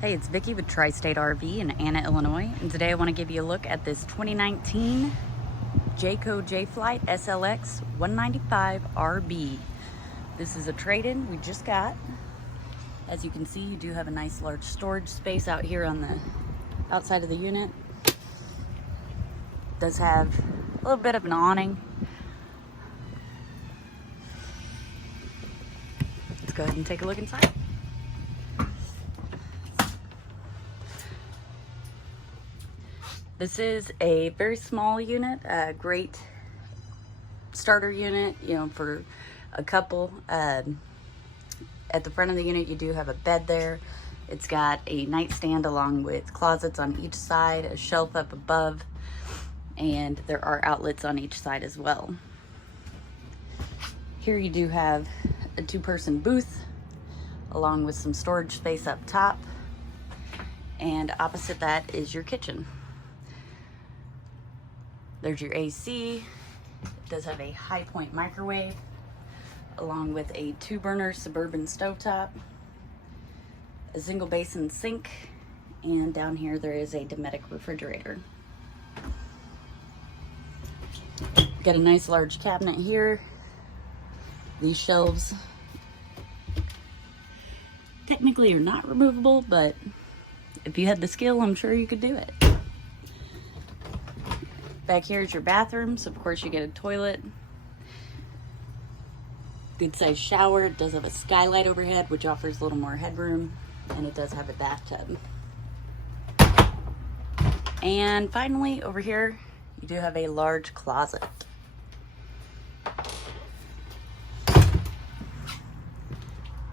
Hey, it's Vicki with Tri-State RV in Anna, Illinois, and today I want to give you a look at this 2019 Jayco JayFlight SLX 195 RB. This is a trade-in we just got. As you can see, you do have a nice large storage space out here on the outside of the unit. It does have a little bit of an awning. Let's go ahead and take a look inside. This is a very small unit, a great starter unit, you know, for a couple. At the front of the unit, you do have a bed there. It's got a nightstand along with closets on each side, a shelf up above, and there are outlets on each side as well. Here you do have a two-person booth along with some storage space up top, and opposite that is your kitchen. There's your AC. It does have a high point microwave along with a 2-burner Suburban stovetop, a single basin sink, and down here there is a Dometic refrigerator. Got a nice large cabinet here. These shelves technically are not removable, but if you had the skill, I'm sure you could do it. Back here is your bathrooms. Of course, you get a toilet. Good sized shower. It does have a skylight overhead, which offers a little more headroom. And it does have a bathtub. And finally, over here, you do have a large closet.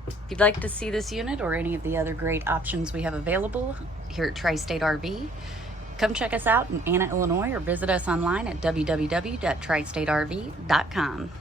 If you'd like to see this unit or any of the other great options we have available here at Tri-State RV, come check us out in Anna, Illinois, or visit us online at www.tristaterv.com.